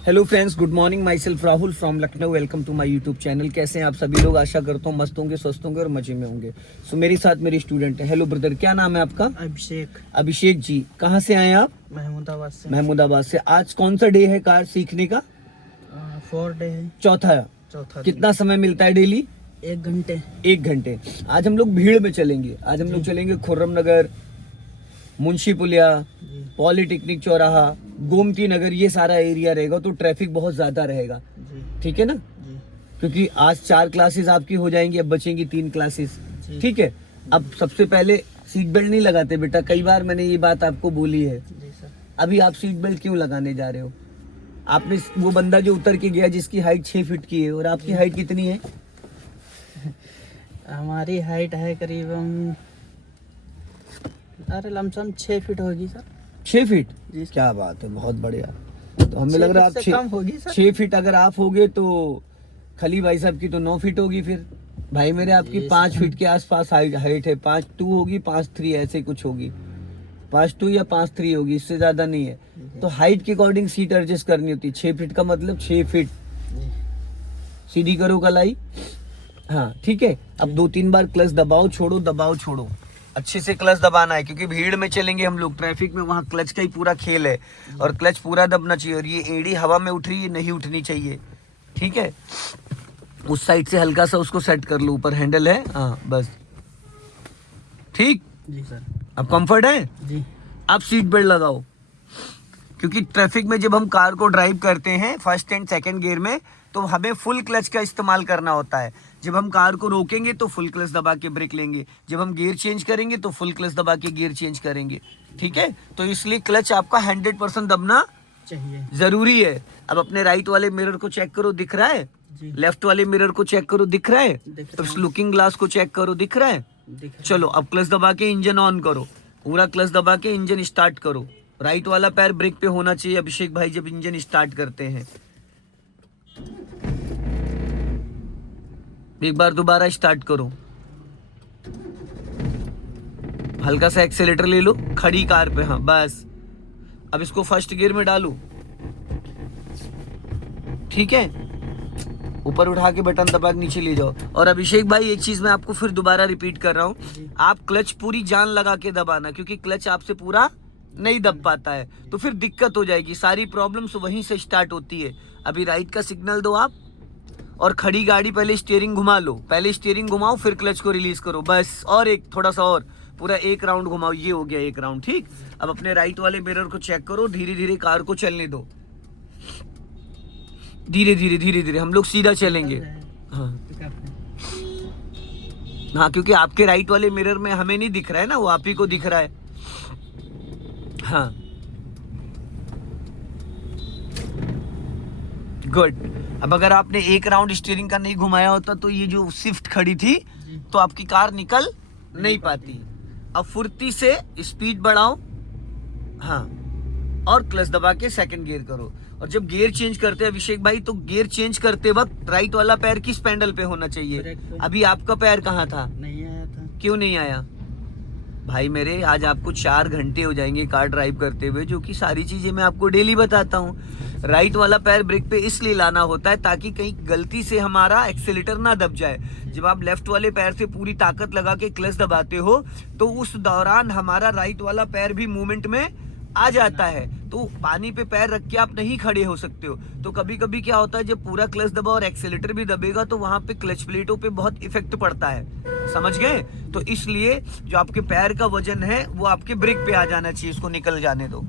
Hello friends, good morning. Myself Rahul from Lucknow. Welcome to my YouTube channel. कैसे हैं आप सभी लोग? आशा करता हूँ मस्त होंगे, स्वस्थ होंगे और मजे में होंगे। सो मेरे साथ मेरे स्टूडेंट हैं। हेलो ब्रदर, क्या नाम है आपका? अभिषेक। अभिषेक जी, कहाँ से आए हैं आप? महमूदाबाद से। महमूदाबाद से। आज कौन सा डे है कार सीखने का? 4 डे है। चौथा। कितना समय मिलता है डेली? 1 घंटे। 1 घंटे। आज हम लोग भीड़ में चलेंगे। आज हम लोग चलेंगे खुर्रम नगर, मुंशी पुलिया, पॉलिटेक्निक चौराहा, गोमती नगर, ये सारा एरिया रहेगा। तो ट्रैफिक बहुत ज्यादा रहेगा, ठीक है ना? क्योंकि आज 4 क्लासेस आपकी हो जाएंगी, अब बचेंगी 3 क्लासेस, ठीक है? अब सबसे पहले सीट बेल्ट नहीं लगाते बेटा, कई बार मैंने ये बात आपको बोली है। जी सर। अभी आप सीट बेल्ट क्यों लगाने जा रहे हो? आपने वो बंदा जो उतर के गया जिसकी हाइट 6 फीट की है, और आपकी हाइट कितनी है? हमारी हाइट है करीबन लमसम 6 फीट होगी सर। 6 फीट? जी सर। क्या बात है, बहुत बढ़िया। तो हमें लग रहा है आप कम होगी सर। 6 फीट अगर आप होगे तो खली भाई साहब की तो 9 फीट होगी। फिर भाई मेरे आपकी 5 फीट के आसपास हाइट है। 5'2" होगी, 5'3" ऐसे कुछ होगी। 5'2" या 5'3" होगी, इससे ज्यादा नहीं है। तो हाइट के अकॉर्डिंग सीट एडजस्ट करनी होती है। 6 फीट का मतलब 6 फीट। सीधी करो कलाई। हाँ ठीक है। अब 2-3 बार क्लच दबाओ छोड़ो, दबाओ छोड़ो। अच्छे से क्लच दबाना है, क्योंकि भीड़ में चलेंगे हम लोग, ट्रैफिक में, वहाँ क्लच का ही पूरा खेल है। और क्लच पूरा दबना चाहिए। और ये एड़ी हवा में उठ रही है, नहीं उठनी चाहिए, ठीक है? उस साइड से हल्का सा उसको सेट कर लो, ऊपर हैंडल है, हाँ बस ठीक। जी सर। अब कंफर्ट है? जी। अब सीट बेल्ट लगाओ, क्योंकि ट्रैफिक में जब हम कार को ड्राइव करते हैं फर्स्ट एंड सेकंड गियर में, तो हमें फुल क्लच का इस्तेमाल करना होता है। जब हम कार को रोकेंगे तो फुल क्लच दबा के ब्रेक लेंगे, जब हम गियर चेंज करेंगे तो फुल क्लच दबा के गियर चेंज करेंगे, ठीक है? तो इसलिए क्लच आपका 100% दबना चाहिए, जरूरी है। अब अपने राइट वाले मिरर को चेक करो, दिख रहा है? लेफ्ट वाले मिरर को चेक करो, दिख रहा है? तो लुकिंग ग्लास को चेक करो, दिख रहा है? चलो अब क्लच दबा के इंजन ऑन करो। पूरा क्लच दबा के इंजन स्टार्ट करो। राइट वाला पैर ब्रेक पे होना चाहिए अभिषेक भाई जब इंजन स्टार्ट करते हैं। एक बार दोबारा स्टार्ट करो। हल्का सा एक्सेलेटर ले लो खड़ी कार पे, हाँ बस। अब इसको फर्स्ट गियर में डालो, ठीक है? ऊपर उठा के बटन दबा के नीचे ले जाओ। और अभिषेक भाई एक चीज मैं आपको फिर दोबारा रिपीट कर रहा हूँ, आप क्लच पूरी जान लगा के दबाना, क्योंकि क्लच आपसे पूरा नहीं दब पाता है तो फिर दिक्कत हो जाएगी। सारी प्रॉब्लम्स वहीं से स्टार्ट होती है। अभी राइट का सिग्नल दो आप, और खड़ी गाड़ी पहले स्टीयरिंग घुमा लो। पहले स्टीयरिंग घुमाओ, फिर क्लच को रिलीज करो, बस। और एक थोड़ा सा और, पूरा 1 राउंड घुमाओ। ये हो गया 1 राउंड, ठीक। अब अपने राइट वाले मिरर को चेक करो, धीरे धीरे कार को चलने दो। धीरे धीरे धीरे धीरे हम लोग सीधा चलेंगे। हाँ हाँ, क्योंकि आपके राइट वाले मिरर में हमें नहीं दिख रहा है ना, वो आप ही को दिख रहा है। हाँ गुड। अब अगर आपने 1 राउंड स्टीयरिंग का नहीं घुमाया होता तो ये जो स्विफ्ट खड़ी थी तो आपकी कार निकल नहीं पाती। अब फुर्ती से स्पीड बढ़ाओ, हाँ, और क्लच दबा के सेकंड गियर करो। और जब गियर चेंज करते हैं अभिषेक भाई, तो गियर चेंज करते वक्त राइट वाला पैर किस पैडल पे होना चाहिए? अभी आपका पैर कहाँ था? नहीं आया था। क्यों नहीं आया? भाई मेरे, आज आपको 4 घंटे हो जाएंगे कार ड्राइव करते हुए, जो कि सारी चीजें मैं आपको डेली बताता हूँ। राइट वाला पैर ब्रेक पे इसलिए लाना होता है ताकि कहीं गलती से हमारा एक्सेलेटर ना दब जाए। जब आप लेफ्ट वाले पैर से पूरी ताकत लगा के क्लच दबाते हो तो उस दौरान हमारा राइट वाला पैर भी मूवमेंट में आ जाता है। तो पानी पे पैर रख के आप नहीं खड़े हो सकते हो। तो कभी कभी क्या होता है, जब पूरा क्लच दबा और एक्सेलेटर भी दबेगा तो वहां पे क्लच प्लेटों पे बहुत इफेक्ट पड़ता है, समझ गए? तो इसलिए जो आपके पैर का वजन है वो आपके ब्रेक पे आ जाना चाहिए। इसको निकल जाने दो,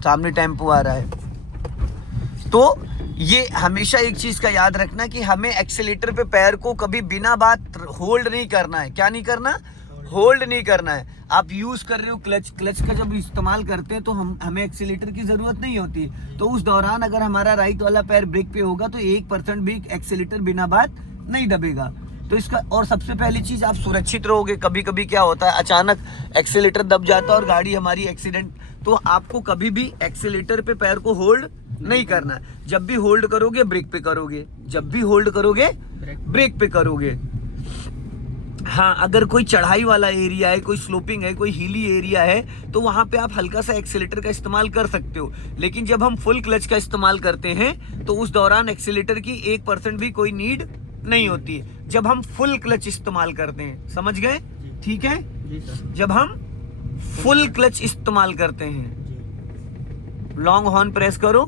सामने टेम्पो आ रहा है। तो ये हमेशा एक चीज का याद रखना कि हमें एक्सेलेटर पे पैर को कभी बिना बात होल्ड नहीं करना है। क्या नहीं करना? होल्ड नहीं करना है। आप यूज कर रहे हो क्लच, क्लच का जब इस्तेमाल करते हैं तो हमें एक्सीलेटर की जरूरत नहीं होती। तो उस दौरान अगर हमारा राइट वाला पैर ब्रेक पे होगा तो 1% भी एक्सीलेटर बिना बात नहीं दबेगा। तो इसका, और सबसे पहली चीज, आप सुरक्षित रहोगे। कभी कभी क्या होता है, अचानक एक्सीलेटर दब जाता है और गाड़ी हमारी एक्सीडेंट, तो आपको कभी भी एक्सीलेटर पे पैर को होल्ड नहीं करना। जब भी होल्ड करोगे ब्रेक पे करोगे, जब भी होल्ड करोगे ब्रेक पे करोगे, हाँ, अगर कोई चढ़ाई वाला एरिया है, कोई स्लोपिंग है, कोई हिली एरिया है, तो वहां पे आप हल्का सा एक्सीलेटर का इस्तेमाल कर सकते हो। लेकिन जब हम फुल क्लच का इस्तेमाल करते हैं तो उस दौरान एक्सीलेटर की 1% भी कोई नीड नहीं होती है, जब हम फुल क्लच इस्तेमाल करते हैं। समझ गए? ठीक है, जी सर। जब हम फुल क्लच इस्तेमाल करते हैं। जी। लॉन्ग हॉर्न प्रेस करो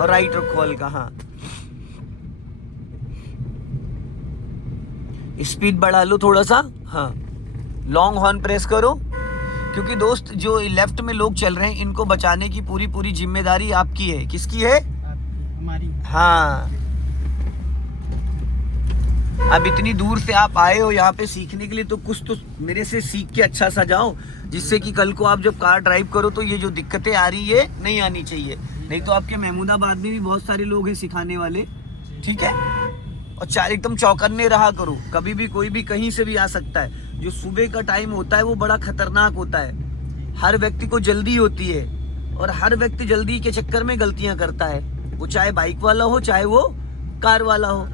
और राइट रखो हल्का। हाँ, स्पीड बढ़ा लो थोड़ा सा। हाँ, लॉन्ग हॉर्न प्रेस करो, क्योंकि दोस्त जो लेफ्ट में लोग चल रहे हैं इनको बचाने की पूरी पूरी जिम्मेदारी आपकी है। किसकी है? आपकी, हमारी। हाँ, अब इतनी दूर से आप आए हो यहाँ पे सीखने के लिए, तो कुछ तो मेरे से सीख के अच्छा सा जाओ, जिससे कि कल को आप जब कार ड्राइव करो तो ये जो दिक्कतें आ रही है नहीं आनी चाहिए। नहीं तो आपके महमूदाबाद में भी बहुत सारे लोग हैं सिखाने वाले। ठीक है, और एकदम चौकन्ने रहा करो, कभी भी कोई भी कहीं से भी आ सकता है। जो सुबह का टाइम होता है वो बड़ा खतरनाक होता है। हर व्यक्ति को जल्दी होती है और हर व्यक्ति जल्दी के चक्कर में गलतियां करता है, वो चाहे बाइक वाला हो चाहे वो कार वाला हो।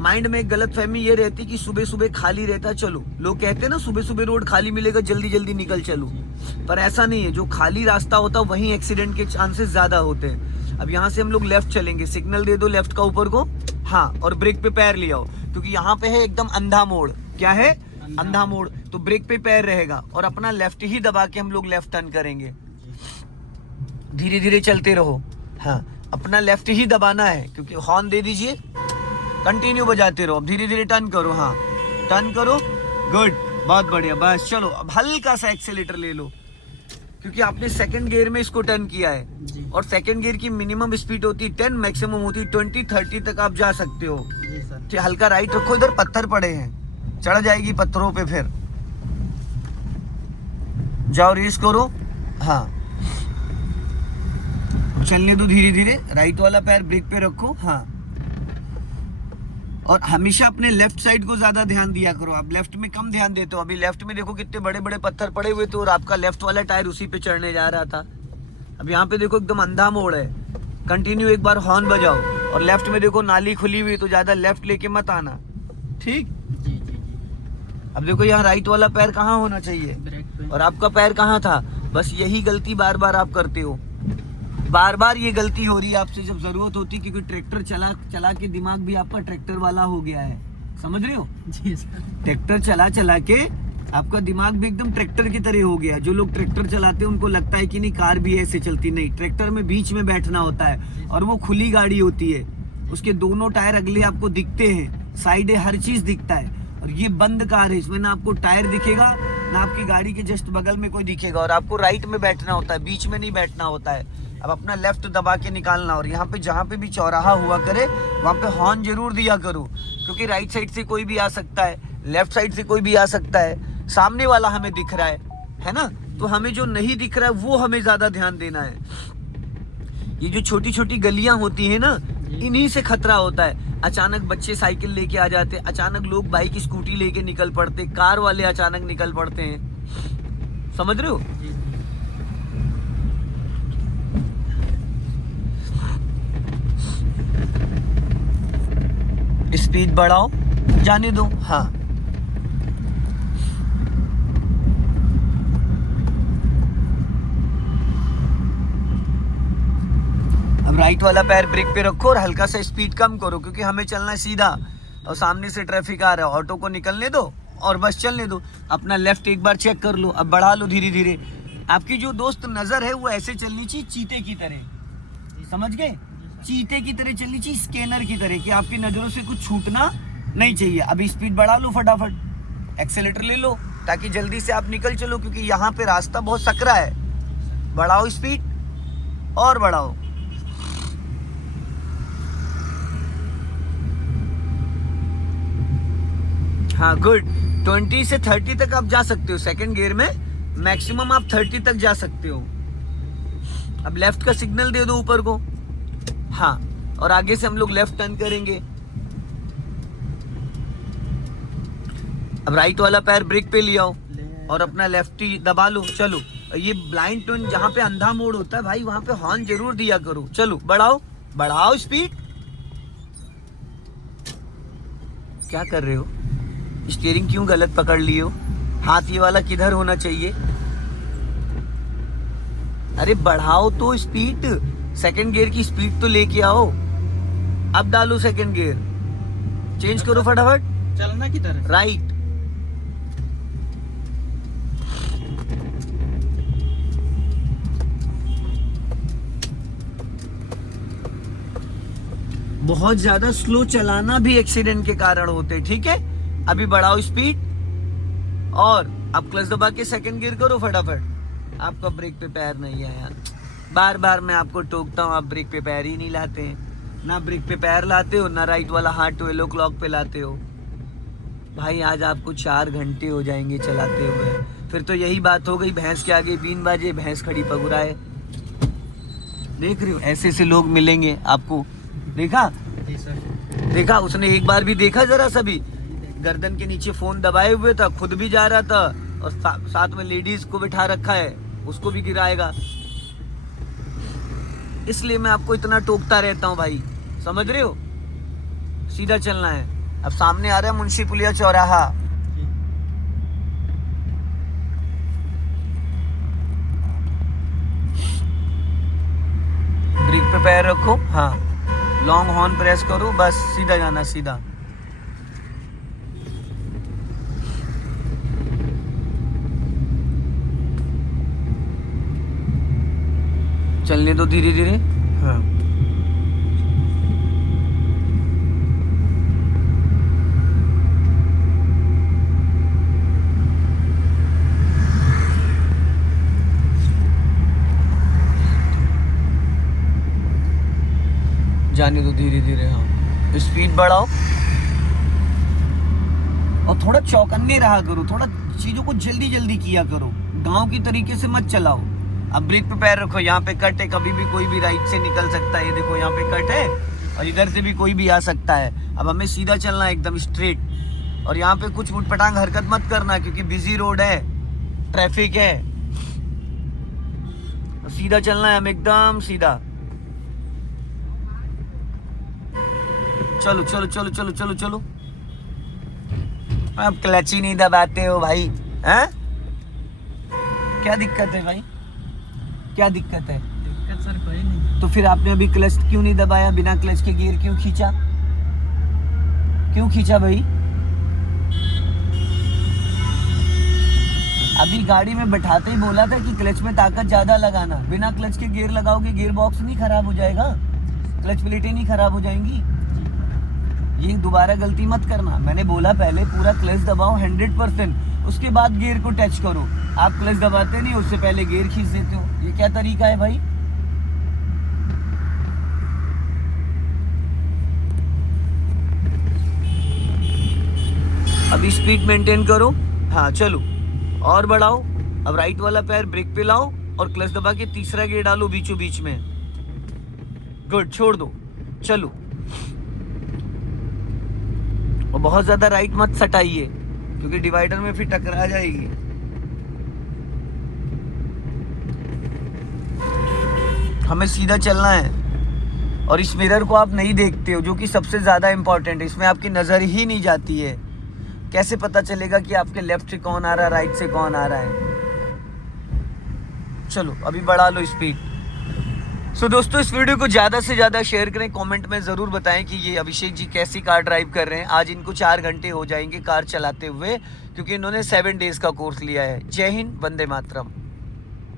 माइंड में एक गलत फहमी ये रहती कि सुबह सुबह खाली रहता चलो। लोग कहते हैं ना सुबह सुबह रोड खाली मिलेगा जल्दी जल्दी निकल चलो, पर ऐसा नहीं है। जो खाली रास्ता होता है वहीं एक्सीडेंट के चांसेस ज्यादा होते हैं। अब यहाँ से हम लोग लेफ्ट चलेंगे, सिग्नल दे दो लेफ्ट का ऊपर को। हाँ, और ब्रेक पे पैर ले आओ, क्योंकि यहाँ पे है एकदम अंधा मोड़। क्या है? अंधा मोड़। तो ब्रेक पे पैर रहेगा और अपना लेफ्ट ही दबा के हम लोग लेफ्ट टर्न करेंगे। धीरे धीरे चलते रहो। हाँ, अपना लेफ्ट ही दबाना है, क्योंकि हॉर्न दे दीजिए, कंटिन्यू बजाते रहो। अब धीरे धीरे टर्न करो। हाँ, टर्न करो। गुड, बहुत बढ़िया। बस चलो, अब हल्का सा एक्सेलेटर ले लो, क्योंकि आपने सेकंड गियर में इसको टर्न किया है जी। और सेकंड गियर की मिनिमम स्पीड होती है 10, मैक्सिमम होती है 20-30 तक आप जा सकते हो। जी सर। ठीक, हल्का राइट रखो, इधर पत्थर पड़े हैं, चढ़ जाएगी पत्थरों पे। फिर जाओ, रेस करो। हाँ, चलने दो धीरे धीरे। राइट वाला पैर ब्रेक पे रखो। हाँ, और हमेशा अपने लेफ्ट साइड को ज्यादा ध्यान दिया करो। आप लेफ्ट में कम ध्यान देते हो। अभी लेफ्ट में देखो कितने बड़े बड़े पत्थर पड़े हुए थे और आपका लेफ्ट वाला टायर उसी पे चढ़ने जा रहा था। अब यहाँ पे देखो एकदम अंधा मोड़ है, कंटिन्यू एक बार हॉर्न बजाओ। और लेफ्ट में देखो नाली खुली हुई, तो ज्यादा लेफ्ट लेके मत आना। ठीक। जी जी जी। अब देखो यहाँ राइट वाला पैर कहाँ होना चाहिए ब्रेक पे। और आपका पैर कहाँ था। बस यही गलती बार बार आप करते हो। बार बार ये गलती हो रही है आपसे जब जरूरत होती, क्योंकि ट्रैक्टर चला चला के दिमाग भी आपका ट्रैक्टर वाला हो गया है। समझ रहे हो? जी सर। ट्रैक्टर चला चला के आपका दिमाग भी एकदम ट्रैक्टर की तरह हो गया। जो लोग ट्रैक्टर चलाते हैं उनको लगता है कि नहीं कार भी ऐसे चलती, नहीं। ट्रैक्टर में बीच में बैठना होता है और वो खुली गाड़ी होती है, उसके दोनों टायर अगले आपको दिखते हैं, साइड हर चीज दिखता है। और ये बंद कार है, इसमें ना आपको टायर दिखेगा ना आपकी गाड़ी के जस्ट बगल में कोई दिखेगा। और आपको राइट में बैठना होता है, बीच में नहीं बैठना होता है। अब अपना लेफ्ट दबा के निकालना। और यहाँ पे जहाँ पे भी चौराहा हुआ करे वहाँ पे हॉर्न जरूर दिया करो, क्योंकि राइट साइड से कोई भी आ सकता है, लेफ्ट साइड से कोई भी आ सकता है। सामने वाला हमें दिख रहा है ना, तो हमें जो नहीं दिख रहा है वो हमें ज्यादा ध्यान देना है। ये जो छोटी छोटी गलियां होती है ना, इन्हीं से खतरा होता है। अचानक बच्चे साइकिल लेके आ जाते, अचानक लोग बाइक स्कूटी लेके निकल पड़ते, कार वाले अचानक निकल पड़ते हैं। समझ रहे हो? स्पीड बढ़ाओ, जाने दो। हाँ, अब राइट वाला पैर ब्रेक पे रखो और हल्का सा स्पीड कम करो, क्योंकि हमें चलना है सीधा और सामने से ट्रैफिक आ रहा है। ऑटो को निकलने दो और बस चलने दो। अपना लेफ्ट एक बार चेक कर लो, अब बढ़ा लो धीरे धीरे। आपकी जो दोस्त नजर है वो ऐसे चलनी चाहिए चीते की तरह। समझ गए? चीते की तरह चलनी चाहिए, स्कैनर की तरह, कि आपकी नजरों से कुछ छूटना नहीं चाहिए। अभी स्पीड बढ़ा लो, फटाफट एक्सेलेटर ले लो, ताकि जल्दी से आप निकल चलो, क्योंकि यहाँ पे रास्ता बहुत सकरा है। बढ़ाओ स्पीड और बढ़ाओ। हाँ, गुड। 20 से 30 तक आप जा सकते हो सेकंड गियर में, मैक्सिमम आप 30 तक जा सकते हो। अब लेफ्ट का सिग्नल दे दो ऊपर को। हाँ, और आगे से हम लोग लेफ्ट टर्न करेंगे। अब राइट वाला पैर ब्रेक पे ले आओ और अपना लेफ्टी दबा लो। चलो, ये ब्लाइंड टर्न जहाँ पे अंधा मोड़ होता है भाई, वहां पे हॉर्न जरूर दिया करो। चलो, बढ़ाओ बढ़ाओ स्पीड। क्या कर रहे हो? स्टीयरिंग क्यों गलत पकड़ लिए हो? हाथ ये वाला किधर होना चाहिए? अरे बढ़ाओ तो स्पीड, सेकंड गियर की स्पीड तो लेके आओ। अब डालो सेकंड गियर, चेंज करो फटाफट। चलना किधर है? राइट। बहुत ज्यादा स्लो चलाना भी एक्सीडेंट के कारण होते हैं, ठीक है? अभी बढ़ाओ स्पीड और अब क्लच दबा के सेकंड गियर करो फटाफट। आपका ब्रेक पे पैर नहीं है यार, बार बार मैं आपको टोकता हूँ, आप ब्रेक पे पैर ही नहीं लाते हैं। ना ब्रेक पे पैर लाते हो, ना राइट वाला हाथ 12 o'clock पे लाते हो। भाई आज आपको 4 घंटे हो जाएंगे चलाते हुए, फिर तो यही बात हो गई, भैंस के आगे बीन बाजे, भैंस खड़ी पगुराए। देख रहे हो, ऐसे ऐसे लोग मिलेंगे आपको। देखा जी सर। देखा, उसने एक बार भी देखा जरा सा भी, गर्दन के नीचे फोन दबाए हुए था, खुद भी जा रहा था और साथ में लेडीज को बिठा रखा है, उसको भी गिराएगा। इसलिए मैं आपको इतना टोकता रहता हूँ भाई, समझ रहे हो? सीधा चलना है। अब सामने आ रहा है मुंशी पुलिया चौराहा। ब्रेक पे पैर रखो, हाँ, लॉन्ग हॉर्न प्रेस करो, बस सीधा जाना, सीधा। चलने दो धीरे धीरे, हाँ। जाने दो धीरे धीरे, हाँ। स्पीड बढ़ाओ और थोड़ा चौकन्ने रहा करो, थोड़ा चीजों को जल्दी जल्दी किया करो, गांव की तरीके से मत चलाओ। अब ब्रेक पे पैर रखो, यहाँ पे कट है, कभी भी कोई भी राइट से निकल सकता है, ये देखो यहाँ पे कट है और इधर से भी कोई भी आ सकता है। अब हमें सीधा चलना है एकदम स्ट्रेट, और यहाँ पे कुछ उटपटांग हरकत मत करना क्योंकि बिजी रोड है, ट्रैफिक है। सीधा चलना है, हम एकदम सीधा। चलो चलो चलो चलो चलो चलो। आप क्लच ही नहीं दबाते हो भाई, हैं? क्या दिक्कत है भाई, क्या दिक्कत है? दिक्कत सर कोई नहीं। तो फिर आपने अभी क्लच क्यों नहीं दबाया? बिना क्लच के गियर क्यों खींचा? क्यों खींचा भाई? अभी गाड़ी में बैठाते ही बोला था कि क्लच में ताकत ज्यादा लगाना। बिना क्लच के गियर लगाओगे, गियर बॉक्स नहीं खराब हो जाएगा, क्लच प्लेटें नहीं खराब हो जाएंगी। ये दोबारा गलती मत करना। मैंने बोला पहले पूरा क्लच दबाओ 100%, उसके बाद गियर को टच करो। आप क्लच दबाते नहीं, उससे पहले गियर खींच देते हो, ये क्या तरीका है भाई? अभी स्पीड मेंटेन करो, हाँ चलो और बढ़ाओ। अब राइट वाला पैर ब्रेक पे लाओ और क्लच दबा के तीसरा गियर डालो बीचों बीच में। गुड, छोड़ दो, चलो। और बहुत ज्यादा राइट मत सटाइए क्योंकि डिवाइडर में फिर टकरा जाएगी। हमें सीधा चलना है और इस मिरर को आप नहीं देखते हो, जो कि सबसे ज्यादा इंपॉर्टेंट है। इसमें आपकी नजर ही नहीं जाती है, कैसे पता चलेगा कि आपके लेफ्ट से कौन आ रहा है, राइट से कौन आ रहा है? चलो अभी बढ़ा लो स्पीड। सो दोस्तों, इस वीडियो को ज़्यादा से ज़्यादा शेयर करें, कमेंट में ज़रूर बताएं कि ये अभिषेक जी कैसी कार ड्राइव कर रहे हैं। आज इनको 4 घंटे हो जाएंगे कार चलाते हुए क्योंकि इन्होंने 7 days का कोर्स लिया है। जय हिंद, वंदे मातरम।